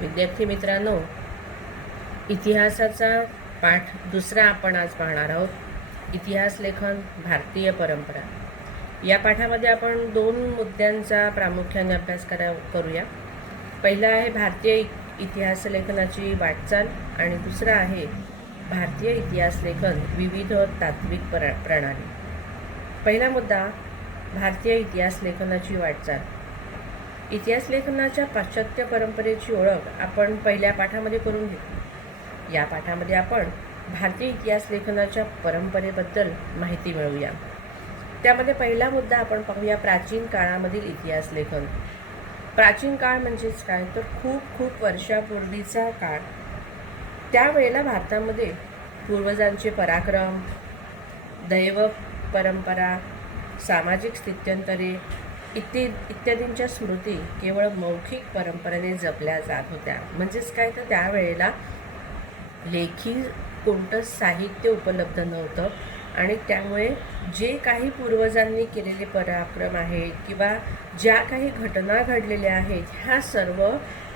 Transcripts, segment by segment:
विद्यार्थी मित्रांनो, इतिहासाचा पाठ दुसरा आपण आज पाहणार आहोत. इतिहास लेखन भारतीय परंपरा. या पाठामध्ये आपण दोन मुद्द्यांचा प्रामुख्याने अभ्यास करूया. पहिला आहे भारतीय इतिहास लेखनाची वाटचाल आणि दुसरा आहे भारतीय इतिहास लेखन विविध तात्विक प्रणाली. पहिला मुद्दा, भारतीय इतिहास लेखनाची वाटचाल. इतिहास लेखनाच्या पाश्चात्य परंपरेची ओळख आपण पहिल्या पाठामध्ये करून घेतली. या पाठामध्ये आपण भारतीय इतिहास लेखनाच्या परंपरेबद्दल माहिती मिळवूया. त्यामध्ये पहिला मुद्दा आपण पाहूया, प्राचीन काळामधील इतिहास लेखन. प्राचीन काळ म्हणजेच काय, तर खूप वर्षापूर्वीचा काळ. त्यावेळेला भारतामध्ये पूर्वजांचे पराक्रम, दैव परंपरा, सामाजिक स्थित्यंतरे इत्यादींच्या स्मृती केवळ मौखिक परंपरेने जपल्या जात होत्या. म्हणजेच काय, तर त्यावेळेला लेखी कोणतं साहित्य उपलब्ध नव्हतं आणि त्यामुळे जे काही पूर्वजांनी केलेले पराक्रम आहेत किंवा ज्या काही घटना घडलेल्या आहेत, ह्या सर्व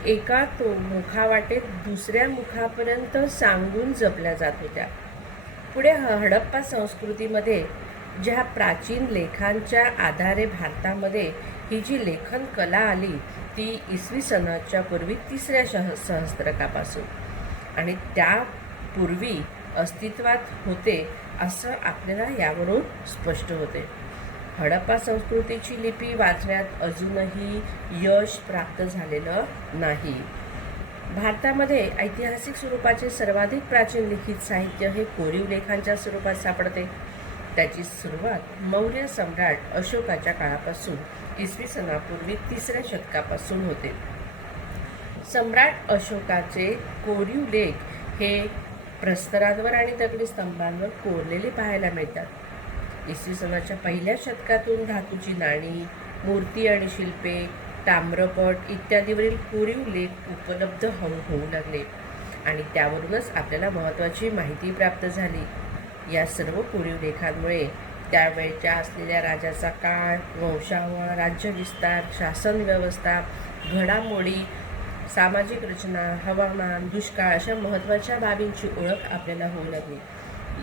एका मुखावाटेत दुसऱ्या मुखापर्यंत सांगून जपल्या जात होत्या. पुढे हडप्पा संस्कृतीमध्ये ज्या प्राचीन लेखांच्या आधारे भारतामध्ये ही जी लेखन कला आली, ती इसवी सनाच्या पूर्वी 3ऱ्या सहस्त्रकापासून आणि त्यापूर्वी अस्तित्वात होते असं आपल्याला यावरून स्पष्ट होते. हडप्पा संस्कृतीची लिपी वाचण्यात अजूनही यश प्राप्त झालेलं नाही. भारतामध्ये ऐतिहासिक स्वरूपाचे सर्वाधिक प्राचीन लिखित साहित्य हे कोरीव लेखांच्या स्वरूपात सापडते. त्याची सुरुवात मौर्य सम्राट अशोकाच्या काळापासून इसवी सनापूर्वी 3ऱ्या शतकापासून होते. सम्राट अशोकाचे कोरीव लेख हे प्रस्तरांवर आणि दगडी स्तंभांवर कोरलेले पाहायला मिळतात. इसवी सनाच्या पहिल्या शतकातून धातूची नाणी, मूर्ती आणि शिल्पे, ताम्रपट इत्यादीवरील कोरीव लेख उपलब्ध होऊ लागले आणि त्यावरूनच आपल्याला महत्त्वाची माहिती प्राप्त झाली. या सर्व कोरीव लेखांमुळे त्यावेळच्या असलेल्या राजाचा काळ, वंशावळ, राज्यविस्तार, शासन व्यवस्था, घडामोडी, सामाजिक रचना, हवामान, दुष्काळ अशा महत्त्वाच्या बाबींची ओळख आपल्याला होऊ लागली.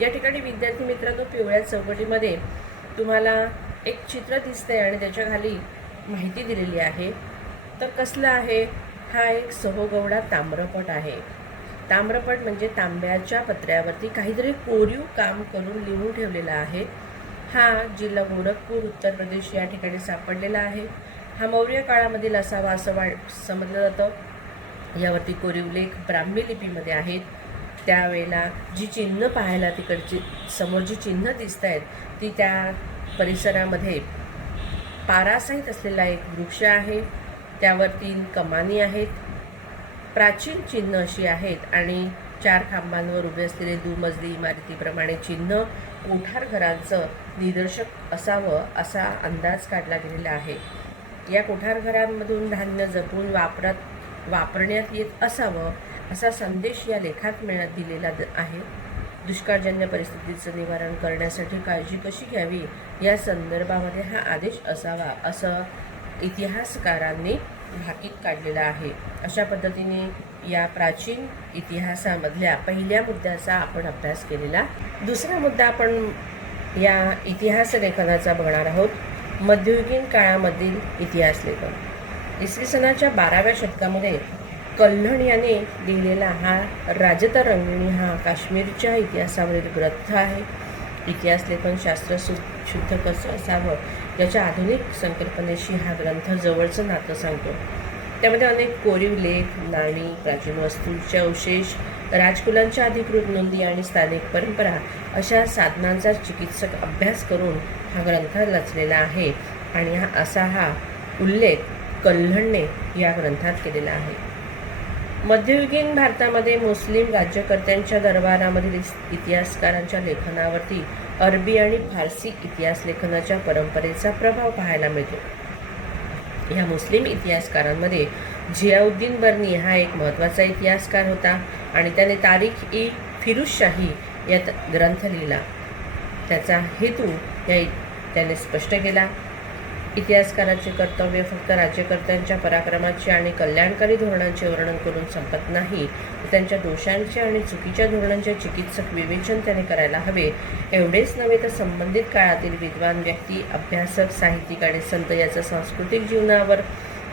या ठिकाणी विद्यार्थी मित्रांनो, पिवळ्या चौकटीमध्ये तुम्हाला एक चित्र दिसतंय आणि त्याच्या खाली माहिती दिलेली आहे. तर कसलं आहे? हा एक सहोगवडा ताम्रपट आहे. ताम्रपट म्हणजे तांब्याच्या पत्र्यावरती काहीतरी कोरीव काम करून लिहून ठेवलेला आहे. हा जिल्हा गोरखपूर, उत्तर प्रदेश या ठिकाणी सापडलेला आहे. हा मौर्य काळामधील असावा असं समजलं जातं. यावरती कोरीव लेख ब्राह्मी लिपीमध्ये आहेत. त्यावेळेला जी चिन्ह पाहायला तिकडची समोर जी चिन्ह दिसत आहेत, ती त्या परिसरामध्ये पारासहित असलेला एक वृक्ष आहे. त्यावर 3 कमानी आहेत. प्राचीन चिन्ह अशी आहेत आणि 4 खांबांवर उभे असलेले दुमजली इमारतीप्रमाणे चिन्ह कोठार घरांचं निदर्शक असावं असा अंदाज काढला गेलेला आहे. या कोठार घरांमधून धान्य जपून वापरण्यात येत असावं असा संदेश या लेखात दिलेला आहे. दुष्काळजन्य परिस्थितीचं निवारण करण्यासाठी काळजी कशी घ्यावी या संदर्भामध्ये हा आदेश असावा असं इतिहासकारांनी भाकीत काढलेला आहे. अशा पद्धतीने या प्राचीन इतिहासामधल्या पहिल्या मुद्द्याचा आपण अभ्यास केलेला. दुसरा मुद्दा आपण या इतिहास लेखनाचा बघणार आहोत, मध्ययुगीन काळामधील इतिहास लेखन. इसवी सनाच्या 12व्या शतकामध्ये कल्हण याने लिहिलेला हा राजतरंगिणी हा काश्मीरच्या इतिहासावरील ग्रंथ आहे. इतिहास लेखन शास्त्र शुद्ध कसं असावं याच्या आधुनिक संकल्पनेशी हा ग्रंथ जवळचं नातं सांगतो. त्यामध्ये अनेक कोरीव लेख, नाणी, प्राचीन वस्तूंचे अवशेष, राजकुलांच्या अधिकृत नोंदी आणि स्थानिक परंपरा अशा साधनांचा चिकित्सक अभ्यास करून हा ग्रंथ रचलेला आहे आणि हा उल्लेख कल्हणने या ग्रंथात केलेला आहे. मध्ययुगीन भारतामध्ये मुस्लिम राज्यकर्त्यांच्या दरबारामधील इतिहासकारांच्या लेखनावरती अरबी आणि फारसी इतिहास लेखनाच्या परंपरेचा प्रभाव पाहायला मिळतो. ह्या मुस्लिम इतिहासकारांमध्ये झियाउद्दीन बर्नी हा एक महत्त्वाचा इतिहासकार होता आणि त्याने तारीख-इ-फिरुजशाही यात ग्रंथ लिहिला. त्याचा हेतू त्याने स्पष्ट केला. इतिहासकाराचे कर्तव्य फक्त राज्यकर्त्यांच्या पराक्रमाचे आणि कल्याणकारी धोरणांचे वर्णन करून संपत नाही, तर त्यांच्या दोषांचे आणि चुकीच्या धोरणांचे चिकित्सक विवेचन त्याने करायला हवे. एवढेच नव्हे तर संबंधित काळातील विद्वान व्यक्ती, अभ्यासक, साहित्यिक आणि संत याचा सांस्कृतिक जीवनावर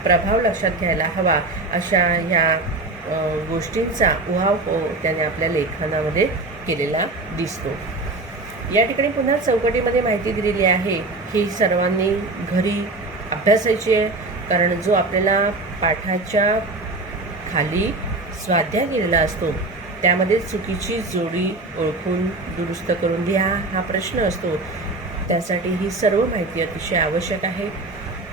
प्रभाव लक्षात घ्यायला हवा. अशा ह्या गोष्टींचा उहापोह त्याने आपल्या लेखनामध्ये केलेला दिसतो. या ठिकाणी पुन्हा चौकटीमध्ये माहिती दिलेली आहे की सर्वांनी घरी अभ्यासायची आहे, कारण जो आपल्याला पाठाच्या खाली स्वाध्याय केलेला असतो त्यामध्ये चुकीची जोडी ओळखून दुरुस्त करून लिहा हा प्रश्न असतो. त्यासाठी ही सर्व माहिती अतिशय आवश्यक आहे.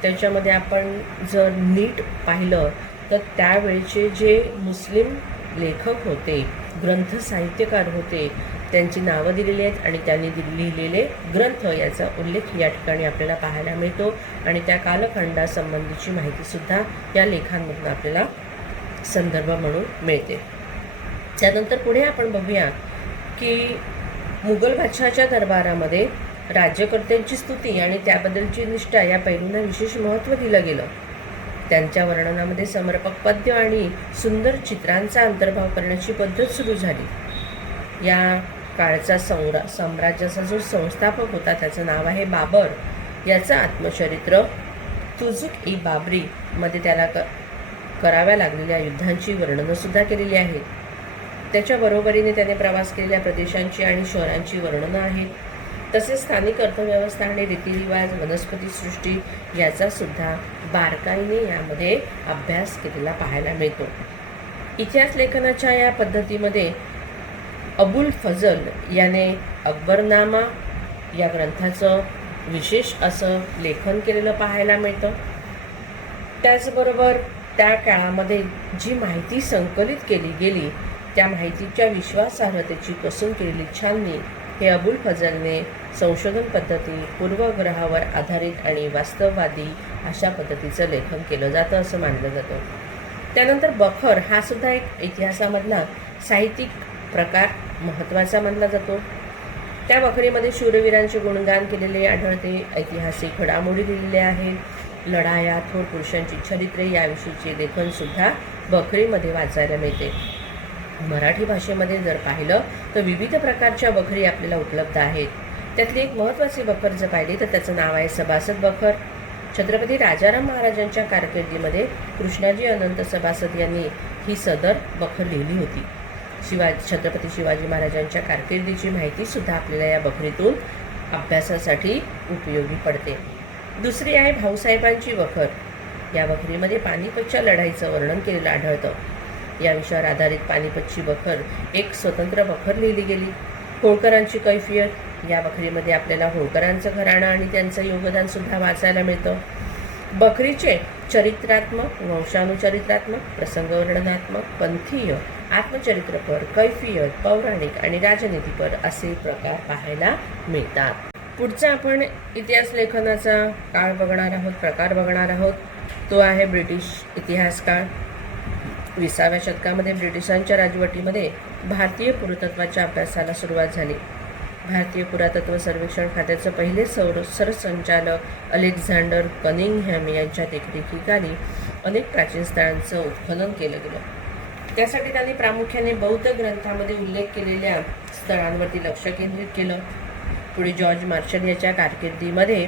त्याच्यामध्ये आपण जर नीट पाहिलं तर त्यावेळचे जे मुस्लिम लेखक होते, ग्रंथ साहित्यकार होते, त्यांची नावं दिलेली आहेत आणि त्यांनी लिहिलेले ग्रंथ याचा उल्लेख या ठिकाणी आपल्याला पाहायला मिळतो आणि त्या कालखंडासंबंधीची माहितीसुद्धा या लेखांमधून आपल्याला संदर्भ म्हणून मिळते. त्यानंतर पुढे आपण बघूया की मुघल बादशहाच्या दरबारामध्ये राज्यकर्त्यांची स्तुती आणि त्याबद्दलची निष्ठा या पैलूंना विशेष महत्त्व दिलं गेलं. त्यांच्या वर्णनामध्ये समर्पक पद्य आणि सुंदर चित्रांचा अंतर्भाव करण्याची पद्धत सुरू झाली. या काळचा साम्राज्याचा जो संस्थापक होता त्याचं नाव आहे बाबर. याचं आत्मचरित्र तुझुक-ई बाबरी मध्ये त्याला कराव्या लागलेल्या युद्धांची वर्णनंसुद्धा केलेली आहेत. त्याच्या बरोबरीने त्याने प्रवास केलेल्या प्रदेशांची आणि शहरांची वर्णनं आहेत. तसेच स्थानिक अर्थव्यवस्था आणि रीतिरिवाज, वनस्पतीसृष्टी याचा सुद्धा बारकाईने यामध्ये अभ्यास केलेला पाहायला मिळतो. इतिहास लेखनाच्या या पद्धतीमध्ये अबुल फजल याने अकबरनामा या ग्रंथाचं विशेष असं लेखन केलेलं पाहायला मिळतं. त्याचबरोबर त्या काळामध्ये जी माहिती संकलित केली गेली त्या माहितीच्या विश्वासार्हतेची कसून केलेली छाननी हे अबुल फजलने संशोधन पद्धती, पूर्वग्रहावर आधारित आणि वास्तववादी अशा पद्धतीचं लेखन केलं जातं असं मानलं जातं. त्यानंतर बखर हा सुद्धा एक इतिहासामधला साहित्यिक प्रकार महत्त्वाचा मानला जातो. त्या बखरीमध्ये शूरवीरांचे गुणगान केलेले आढळते. ऐतिहासिक घडामोडी दिलेल्या आहेत. लढाया, थोर पुरुषांची चरित्रे याविषयीचे लेखनसुद्धा बखरीमध्ये वाचायला मिळते. मराठी भाषेमध्ये जर पाहिलं तर विविध प्रकारच्या बखरी आपल्याला उपलब्ध आहेत. त्यातली एक महत्त्वाची बखर जर पाहिली तर त्याचं नाव आहे सभासद बखर. छत्रपती राजाराम महाराजांच्या कारकिर्दीमध्ये कृष्णाजी अनंत सभासद यांनी ही सदर बखर लिहिली होती. छत्रपती शिवाजी महाराजांच्या कारकिर्दीची माहितीसुद्धा आपल्याला या बखरीतून अभ्यासासाठी उपयोगी पडते. दुसरी आहे भाऊसाहेबांची बखर. या बखरीमध्ये पानिपतच्या लढाईचं वर्णन केलेलं आढळतं. या विषयावर आधारित पानिपतची बखर एक स्वतंत्र बखर लिहिली गेली. होळकरांची कैफियत या बखरीमध्ये आपल्याला होळकरांचं घराणं आणि त्यांचं योगदानसुद्धा वाचायला मिळतं. बखरीचे चरित्रात्मक, वंशानुचरित्रात्मक, प्रसंगवर्णनात्मक, पंथीय, आत्मचरित्रपर, कैफियत, पौराणिक आणि राजनीतिपर असे प्रकार पाहायला मिळतात. पुढचा आपण इतिहास लेखनाचा काळ बघणार आहोत, प्रकार बघणार आहोत. तो आहे ब्रिटिश इतिहास काळ. 20व्या शतकामध्ये ब्रिटिशांच्या राजवटीमध्ये भारतीय पुरातत्वाच्या अभ्यासाला सुरुवात झाली. भारतीय पुरातत्व सर्वेक्षण खात्याचं पहिले सरसंचालक अलेक्झांडर कनिंगहॅम यांच्या देखरेखीखाली अनेक प्राचीन स्थळांचं उत्खनन केलं गेलं. त्यासाठी त्यांनी प्रामुख्याने बौद्ध ग्रंथामध्ये उल्लेख केलेल्या स्थळांवरती लक्ष केंद्रित केलं. पुढे जॉर्ज मार्शल याच्या कारकिर्दीमध्ये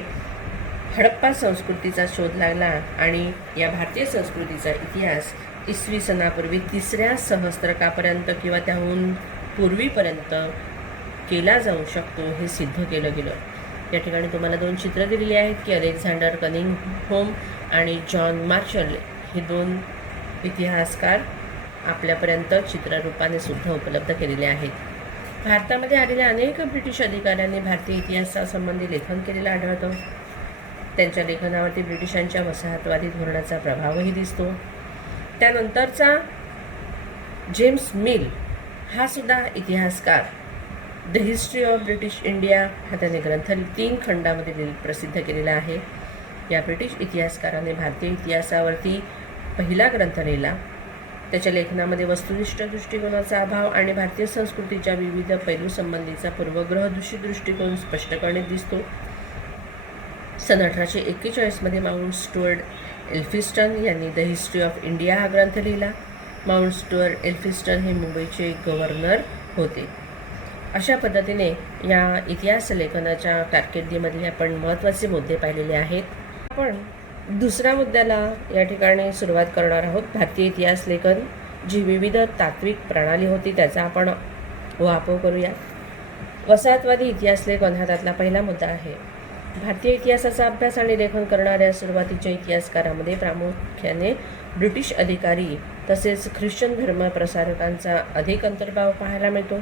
हडप्पा संस्कृतीचा शोध लागला आणि या भारतीय संस्कृतीचा इतिहास इसवी सनापूर्वी 3ऱ्या सहस्त्रकापर्यंत किंवा त्याहून पूर्वीपर्यंत केला जाऊ शकतो हे सिद्ध केलं गेलं. या ठिकाणी तुम्हाला 2 चित्र दिलेली आहेत की अलेक्झांडर कनिंगहॅम आणि जॉन मार्शल हे 2 इतिहासकार आपल्यापर्यंत चित्ररूपाने सुद्धा उपलब्ध केलेले आहेत. भारतामध्ये आलेल्या अनेक ब्रिटिश अधिकाऱ्यांनी भारतीय इतिहासासंबंधी लेखन केलेलं आढळतं. त्यांच्या लेखनावरती ब्रिटिशांच्या वसाहतवादी धोरणाचा प्रभावही दिसतो. त्यानंतरचा जेम्स मिल हा सुद्धा इतिहासकार the history of British India हा त्याने ग्रंथ 3 खंडामध्ये प्रसिद्ध केलेला आहे. या ब्रिटिश इतिहासकाराने भारतीय इतिहासावरती पहिला ग्रंथ लिहिला. त्याच्या लेखनामध्ये वस्तुनिष्ठ दृष्टिकोनाचा अभाव आणि भारतीय संस्कृतीच्या विविध पैलू संबंधीचा पूर्वग्रह दूषित दृष्टिकोन स्पष्टपणे दिसतो. सन 1841 माउंट स्टुअर्ट एल्फिस्टन यांनी द हिस्ट्री ऑफ इंडिया हा ग्रंथ लिहिला. माउंट स्टुअर्ट एल्फिस्टन हे मुंबईचे गव्हर्नर होते. अशा पद्धतीने या इतिहास लेखनाच्या कारकिर्दीमधले आपण महत्त्वाचे मुद्दे पाहिलेले आहेत. आपण दुसऱ्या मुद्द्याला या ठिकाणी सुरुवात करणार आहोत. भारतीय इतिहास लेखन जी विविध तात्विक प्रणाली होती त्याचा आपण वापर करूया. वसाहतवादी इतिहास लेखन हा त्यातला पहिला मुद्दा आहे. भारतीय इतिहासाचा अभ्यास आणि लेखन करणाऱ्या सुरुवातीच्या इतिहासकारामध्ये प्रामुख्याने ब्रिटिश अधिकारी तसेच ख्रिश्चन धर्म प्रसारकांचा अधिक अंतर्भाव पाहायला मिळतो.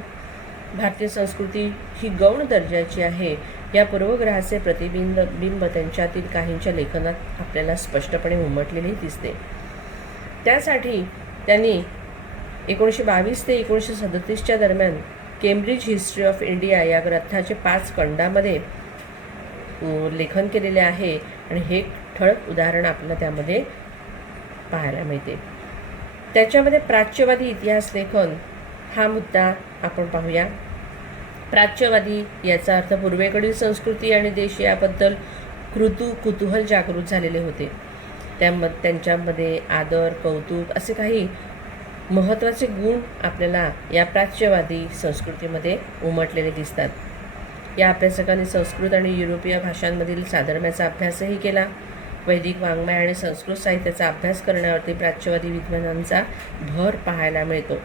भारतीय संस्कृती ही गौण दर्जाची आहे या पूर्वग्रहाचे प्रतिबिंब त्यांच्यातील काहींच्या लेखनात आपल्याला स्पष्टपणे उमटलेले दिसते. त्यासाठी त्यांनी 1922 ते 1937 दरम्यान केम्ब्रिज हिस्ट्री ऑफ इंडिया या ग्रंथाचे 5 खंडामध्ये लेखन केलेले आहे आणि हे ठळक उदाहरण आपल्याला त्यामध्ये पाहायला मिळते. त्याच्यामध्ये प्राच्यवादी इतिहास लेखन हा मुद्दा आपण पाहूया. प्राच्यवादी याचा अर्थ पूर्वेकडील संस्कृती आणि देश याबद्दल कुतूहल जागृत झालेले होते. त्यांच्यामध्ये आदर, कौतुक असे काही महत्त्वाचे गुण आपल्याला या प्राच्यवादी संस्कृतीमध्ये उमटलेले दिसतात. या अभ्यासकांनी संस्कृत आणि युरोपीय भाषांमधील साधर्म्याचा अभ्यासही केला. वैदिक वाङ्मय आणि संस्कृत साहित्याचा अभ्यास करण्यावरती प्राच्यवादी विद्वानांचा भर पाहायला मिळतो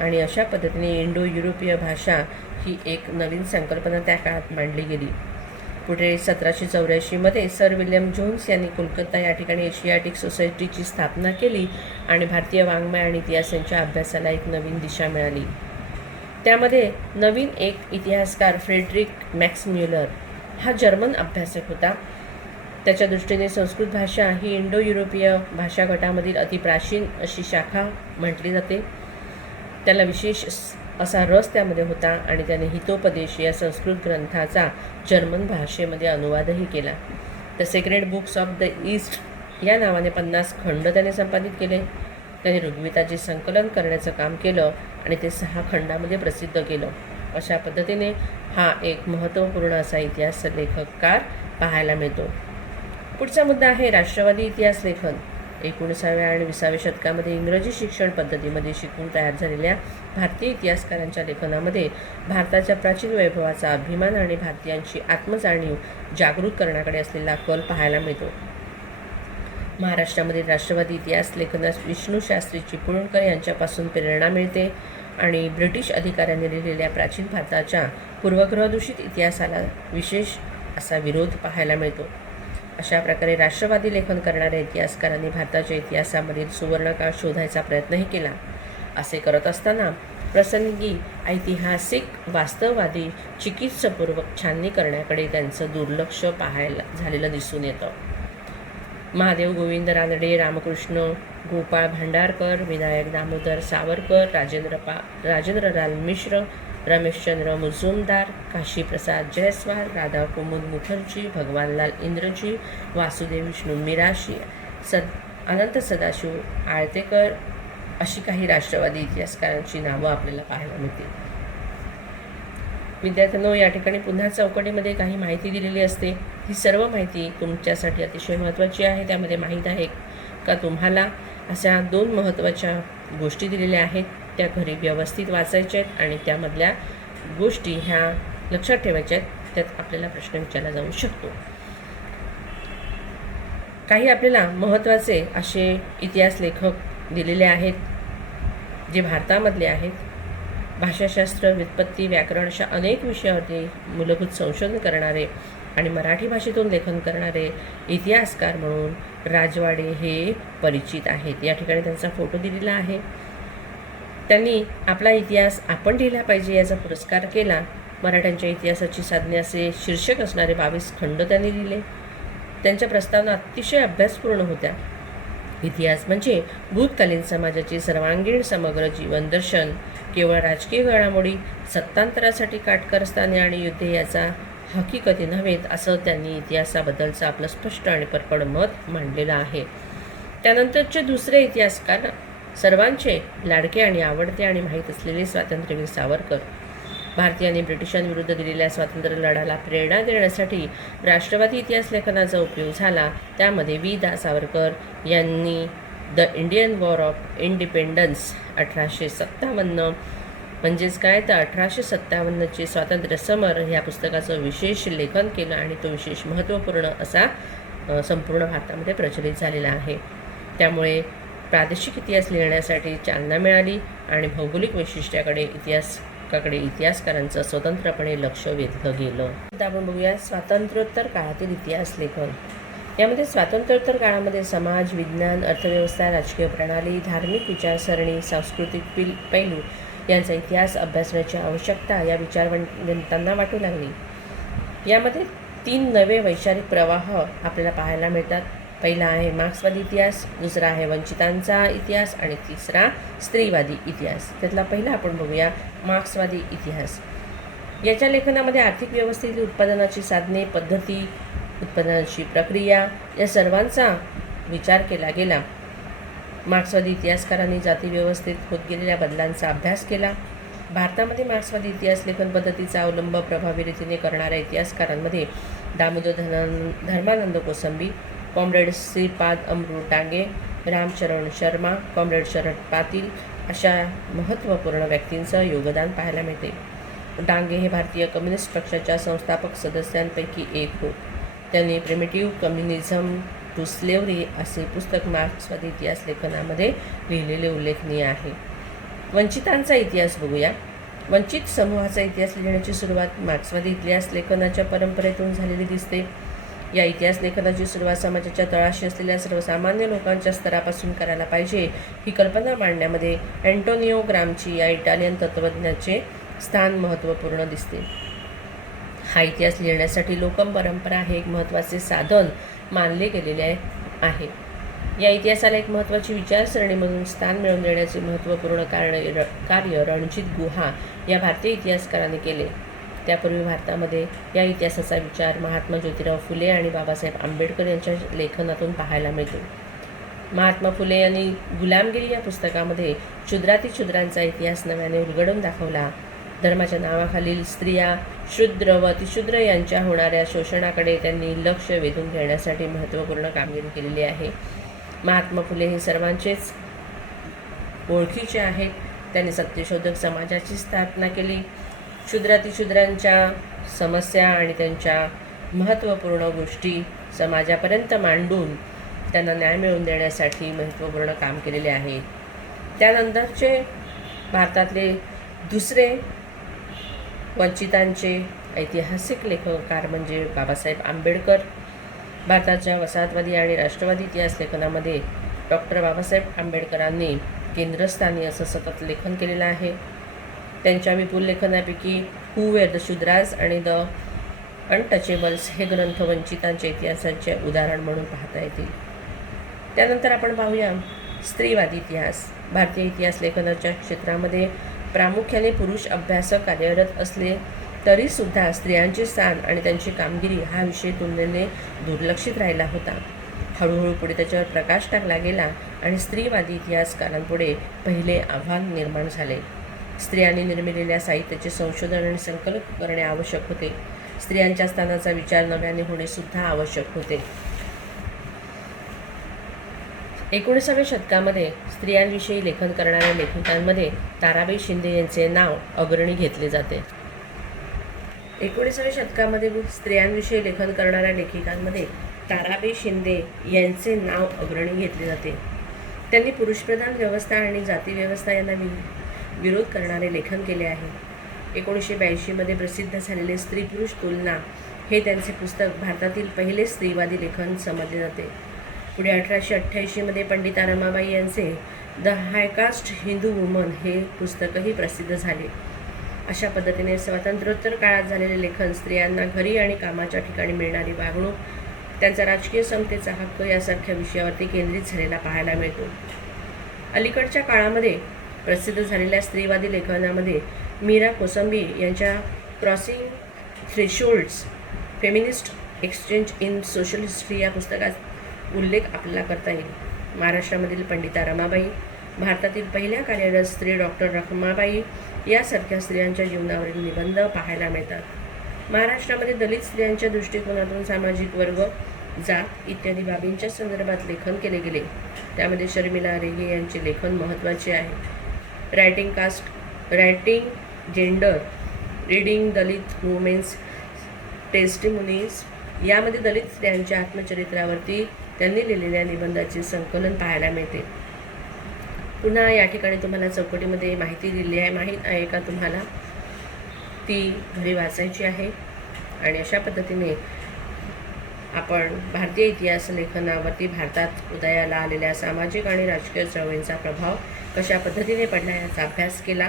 आणि अशा पद्धतीने इंडो युरोपीय भाषा ही एक नवीन संकल्पना त्या काळात मांडली गेली. पुढे 1784 सर विल्यम जोन्स यांनी कोलकाता या ठिकाणी एशियाटिक सोसायटीची स्थापना केली आणि भारतीय वाङ्मय आणि इतिहास यांच्या अभ्यासाला एक नवीन दिशा मिळाली. त्यामध्ये नवीन एक इतिहासकार फ्रेडरिक मॅक्स म्युलर हा जर्मन अभ्यासक होता. त्याच्या दृष्टीने संस्कृत भाषा ही इंडो युरोपीय भाषा गटामधील अतिप्राचीन अशी शाखा म्हटली जाते. त्याला विशेष असा रस त्यामध्ये होता आणि त्याने हितोपदेश या संस्कृत ग्रंथाचा जर्मन भाषेमध्ये अनुवादही केला. The sacred books of the east या नावाने 50 खंड त्याने संपादित केले. त्याने ऋग्वेदाचे संकलन करण्याचं काम केलं आणि ते 6 खंडामध्ये प्रसिद्ध केलं. अशा पद्धतीने हा एक महत्त्वपूर्ण असा इतिहास लेखककार पाहायला मिळतो. पुढचा मुद्दा आहे राष्ट्रवादी इतिहास लेखन. 19व्या आणि 20व्या शतकामध्ये इंग्रजी शिक्षण पद्धतीमध्ये शिकून तयार झालेल्या भारतीय इतिहासकारांच्या लेखनामध्ये भारताच्या प्राचीन वैभवाचा अभिमान आणि भारतीयांची आत्मजाणीव जागृत करण्याकडे असलेला कल पाहायला मिळतो. महाराष्ट्रामधील राष्ट्रवादी इतिहास लेखनास विष्णू शास्त्री चिपळूणकर यांच्यापासून प्रेरणा मिळते आणि ब्रिटिश अधिकाऱ्यांनी लिहिलेल्या प्राचीन भारताच्या पूर्वग्रहदूषित इतिहासाला विशेष असा विरोध पाहायला मिळतो. अशा प्रकारे राष्ट्रवादी लेखन करणाऱ्या इतिहासकारांनी भारताच्या इतिहासामधील सुवर्णकाळ शोधायचा प्रयत्नही केला. असे करत असताना प्रसंगी ऐतिहासिक वास्तववादी चिकित्सापूर्वक छाननी करण्याकडे त्यांचं दुर्लक्ष पाहायला झालेलं दिसून येतं. महादेव गोविंद रानडे, रामकृष्ण गोपाळ भांडारकर, विनायक दामोदर सावरकर, राजेंद्रलाल मिश्र, रमेशचंद्र मुजुमदार, काशीप्रसाद जयस्वाल, राधा कुमुद मुखर्जी, भगवानलाल इंद्रजी, वासुदेव विष्णू मिराशी, अनंत सदाशिव आळतेकर अशी काही राष्ट्रवादी इतिहासकारांची नावं आपल्याला पाहायला मिळतील. विद्यार्थ्यांनो, या ठिकाणी पुन्हा चौकटीमध्ये काही माहिती दिलेली असते. ही सर्व माहिती तुमच्यासाठी अतिशय महत्त्वाची आहे. त्यामध्ये माहीत आहे का तुम्हाला अशा 2 महत्त्वाच्या गोष्टी दिलेल्या आहेत, त्या घरी व्यवस्थित वाचायच्या आहेत आणि त्यामधल्या गोष्टी ह्या लक्षात ठेवायच्या आहेत. त्यात आपल्याला प्रश्न विचारला जाऊ शकतो. काही आपल्याला महत्त्वाचे असे इतिहास लेखक दिलेले आहेत जे भारतामधले आहेत. भाषाशास्त्र, व्युत्पत्ती, व्याकरण अशा अनेक विषयावरती मूलभूत संशोधन करणारे आणि मराठी भाषेतून लेखन करणारे इतिहासकार म्हणून राजवाडे हे परिचित आहेत. या ठिकाणी त्यांचा फोटो दिलेला आहे. त्यांनी आपला इतिहास आपण लिहिला पाहिजे याचा पुरस्कार केला. मराठ्यांच्या इतिहासाची साधने असे शीर्षक असणारे 22 खंड त्यांनी लिहिले. त्यांच्या प्रस्तावना अतिशय अभ्यासपूर्ण होत्या. इतिहास म्हणजे भूतकालीन समाजाचे सर्वांगीण समग्र जीवन दर्शन, केवळ राजकीय घडामोडी, सत्तांतरासाठी काटकारस्थाने आणि युद्धे याचा हकीकती नव्हेत, असं त्यांनी इतिहासाबद्दलचं आपलं स्पष्ट आणि परखड मत मांडलेलं आहे. त्यानंतरचे दुसरे इतिहासकार सर्वांचे लाडके आणि आवडते आणि माहीत असलेले स्वातंत्र्यवीर सावरकर. भारतीयांनी ब्रिटिशांविरुद्ध दिलेल्या स्वातंत्र्य लढ्याला प्रेरणा देण्यासाठी राष्ट्रवादी इतिहास लेखनाचा उपयोग झाला. त्यामध्ये वि. दा. सावरकर यांनी the Indian war of independence 1857 म्हणजेच काय तर 1857चे स्वातंत्र्य समर ह्या पुस्तकाचं विशेष लेखन केलं आणि तो विशेष महत्त्वपूर्ण असा संपूर्ण भारतामध्ये प्रचलित झालेला आहे. त्यामुळे प्रादेशिक इतिहास लिहिण्यासाठी चालना मिळाली आणि भौगोलिक वैशिष्ट्याकडे इतिहासकारांचं स्वतंत्रपणे लक्ष वेधलं गेलं. आता आपण बघूया स्वातंत्र्योत्तर काळातील इतिहास लेखन. यामध्ये स्वातंत्र्योत्तर काळामध्ये समाज, विज्ञान, अर्थव्यवस्था, राजकीय प्रणाली, धार्मिक विचारसरणी, सांस्कृतिक पैलू यांचा इतिहास अभ्यासण्याची आवश्यकता या विचारवंतांना वाटू लागली. यामध्ये 3 नवे वैचारिक प्रवाह आपल्याला पाहायला मिळतात. पहिला आहे मार्क्सवादी इतिहास, दुसरा आहे वंचितांचा इतिहास आणि तिसरा स्त्रीवादी इतिहास. त्यातला पहिला आपण बघूया मार्क्सवादी इतिहास. याच्या लेखनामध्ये आर्थिक व्यवस्थेतील उत्पादनाची साधने, पद्धती, उत्पादनाची प्रक्रिया या सर्वांचा विचार केला गेला. मार्क्सवादी इतिहासकारांनी जाती व्यवस्थेत होत गेलेल्या बदलांचा अभ्यास केला. भारतामध्ये मार्क्सवादी इतिहास लेखन पद्धतीचा अवलंब प्रभावी रीतीने करणाऱ्या इतिहासकारांमध्ये दामोदर धर्मानंद कोसंबी, कॉम्रेड श्रीपाद अमरू डांगे, रामचरण शर्मा, कॉम्रेड शरद पाटील अशा महत्त्वपूर्ण व्यक्तींचं योगदान पाहायला मिळते. डांगे हे भारतीय कम्युनिस्ट पक्षाच्या संस्थापक सदस्यांपैकी एक होत. त्यांनी प्रिमिटिव्ह कम्युनिझम टू स्लेव्हरी असे पुस्तक मार्क्सवादी इतिहास लेखनामध्ये लिहिलेले उल्लेखनीय आहे. वंचितांचा इतिहास बघूया. वंचित समूहाचा इतिहास लिहिण्याची सुरुवात मार्क्सवादी इतिहास लेखनाच्या परंपरेतून झालेली दिसते. या इतिहास लेखनाची सुरुवात समाजाच्या तळाशी असलेल्या सर्वसामान्य लोकांच्या स्तरापासून करायला पाहिजे ही कल्पना मांडण्यामध्ये अँटोनिओ ग्रामची या इटालियन तत्त्वज्ञाचे स्थान महत्त्वपूर्ण दिसते. हा इतिहास लिहिण्यासाठी लोकम परंपरा हे एक महत्त्वाचे साधन मानले गेलेले आहे. या इतिहासाला एक महत्त्वाची विचारसरणी म्हणून स्थान मिळवून देण्याचे महत्त्वपूर्ण कार्य रणजित गुहा या भारतीय इतिहासकारांनी केले. त्यापूर्वी भारतामध्ये या इतिहासाचा विचार महात्मा ज्योतिराव फुले आणि बाबासाहेब आंबेडकर यांच्या लेखनातून पाहायला मिळतो. महात्मा फुले यांनी गुलामगिरी या पुस्तकामध्ये क्षुद्रातिक्षुद्रांचा इतिहास नव्याने उलगडून दाखवला. धर्माच्या नावाखालील स्त्रिया, शूद्र व अतिशूद्र यांच्या होणाऱ्या शोषणाकडे त्यांनी लक्ष वेधून घेण्यासाठी महत्त्वपूर्ण कामगिरी केलेली आहे. महात्मा फुले हे सर्वांचेच ओळखीचे आहेत. त्यांनी सत्यशोधक समाजाची स्थापना केली. क्षुद्रातिक्षुद्रांच्या समस्या आणि त्यांच्या महत्त्वपूर्ण गोष्टी समाजापर्यंत मांडून त्यांना न्याय मिळवून देण्यासाठी महत्त्वपूर्ण काम केलेले आहे. त्यानंतरचे भारतातले दुसरे वंचितांचे ऐतिहासिक लेखनकार म्हणजे बाबासाहेब आंबेडकर. भारताच्या वसाहतवादी आणि राष्ट्रवादी इतिहास लेखनामध्ये डॉक्टर बाबासाहेब आंबेडकरांनी केंद्रस्थानी असं सतत लेखन केलेलं आहे. त्यांच्या विपुल लेखनापैकी हू वेअर द शूद्राज आणि द अनटचेबल्स हे ग्रंथ वंचितांच्या इतिहासाचे उदाहरण म्हणून पाहता येतील. त्यानंतर आपण पाहूया स्त्रीवादी इतिहास. भारतीय इतिहास लेखनाच्या क्षेत्रामध्ये प्रामुख्याने पुरुष अभ्यासक कार्यरत असले तरीसुद्धा स्त्रियांचे स्थान आणि त्यांची कामगिरी हा विषय तुलनेने दुर्लक्षित राहिला होता. हळूहळू पुढे त्याच्यावर प्रकाश टाकला गेला आणि स्त्रीवादी इतिहासकारांपुढे पहिले आव्हान निर्माण झाले. स्त्रियांनी निर्मिलेल्या साहित्याचे संशोधन आणि संकलन करणे आवश्यक होते. स्त्रियांच्या स्थानाचा विचार नव्याने होणे सुद्धा आवश्यक होते. 19व्या शतकामध्ये स्त्रियांविषयी लेखन करणाऱ्या लेखकांमध्ये ताराबाई शिंदे यांचे नाव अग्रणी घेतले जाते. 19व्या शतकामध्ये स्त्रियांविषयी लेखन करणाऱ्या लेखिकांमध्ये ताराबाई शिंदे यांचे नाव अग्रणी घेतले जाते. त्यांनी पुरुषप्रधान व्यवस्था आणि जाती व्यवस्था यांना विरोध करणारे लेखन केले आहे. 1982मध्ये प्रसिद्ध झालेले स्त्री पुरुष तुलना हे त्यांचे पुस्तक भारतातील पहिले स्त्रीवादी लेखन समजले जाते. पुढे 1888मध्ये पंडिता रमाबाई यांचे द हायकास्ट हिंदू वुमन हे पुस्तकही प्रसिद्ध झाले. अशा पद्धतीने स्वातंत्र्योत्तर काळात झालेले लेखन स्त्रियांना घरी आणि कामाच्या ठिकाणी मिळणारी वागणूक, त्यांचा राजकीय समतेचा हक्क यासारख्या विषयावरती केंद्रित झालेला पाहायला मिळतो. अलीकडच्या काळामध्ये प्रसिद्ध झालेल्या स्त्रीवादी लेखनामध्ये मीरा कोसंबी यांच्या crossing thresholds feminist exchange in social history या पुस्तकात उल्लेख आपल्याला करता येईल. महाराष्ट्रामधील पंडिता रमाबाई, भारतातील पहिल्या कार्यरत स्त्री डॉक्टर रखमाबाई यासारख्या स्त्रियांच्या जीवनावरील निबंध पाहायला मिळतात. महाराष्ट्रामध्ये दलित स्त्रियांच्या दृष्टिकोनातून सामाजिक वर्ग, जात इत्यादी बाबींच्या संदर्भात लेखन केले गेले. त्यामध्ये शर्मिला रेगे यांचे लेखन महत्त्वाचे आहे. Writing caste, writing gender, reading Dalit women's testimonies यामध्ये दलित स्त्रियांच्या आत्मचरित्रावरती त्यांनी लिहिलेल्या निबंधाचे संकलन पाहायला मिळते. पुन्हा या ठिकाणी तुम्हाला चौकटीमध्ये माहिती दिली आहे. माहीत आहे का तुम्हाला? ती घरी वाचायची आहे. आणि अशा पद्धतीने आपण भारतीय इतिहास लेखनावरती भारतात उदयाला आलेल्या सामाजिक आणि राजकीय चळवळींचा प्रभाव कशा पद्धतीने पडला याचा अभ्यास केला.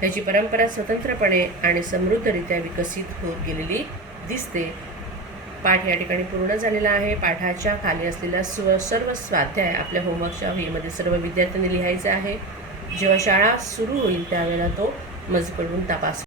त्याची परंपरा स्वतंत्रपणे आणि समृद्धरित्या विकसित होत गेलेली दिसते. पाठ या ठिकाणी पूर्ण झालेला आहे. पाठाच्या खाली असलेला सर्व स्वाध्याय आपल्या होमवर्कच्या वहीमध्ये सर्व विद्यार्थ्यांनी लिहायचा आहे. जेव्हा शाळा सुरू होईल त्यावेळेला तो मजकूर तपास